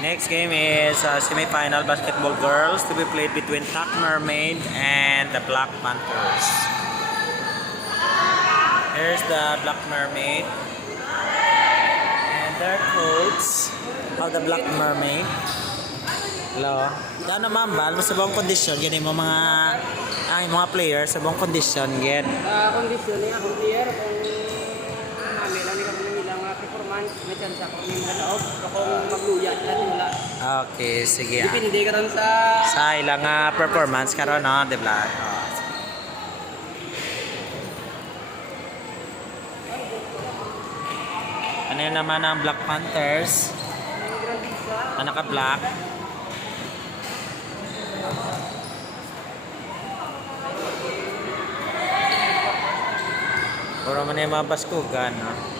Next game is semi-final basketball girls to be played between Black Mermaid and the Black Panthers. Here's the Black Mermaid and their coach of the Black Mermaid. Hello. Ano ma'am ba? Sa buong kondisyon, ganyan mo mga players sa buong kondisyon, gan. Kondisyon niya, akong player, kung namin, lang kami nilang performance, may chance ako, may halaog, akong magluya, natin wala. Okay, sige. Depende ka rin sa... Sa ilang performance karon no, di ba? Ano yun naman ang Black Panthers? Na naka-black. Puro man yung mga baskugan, no?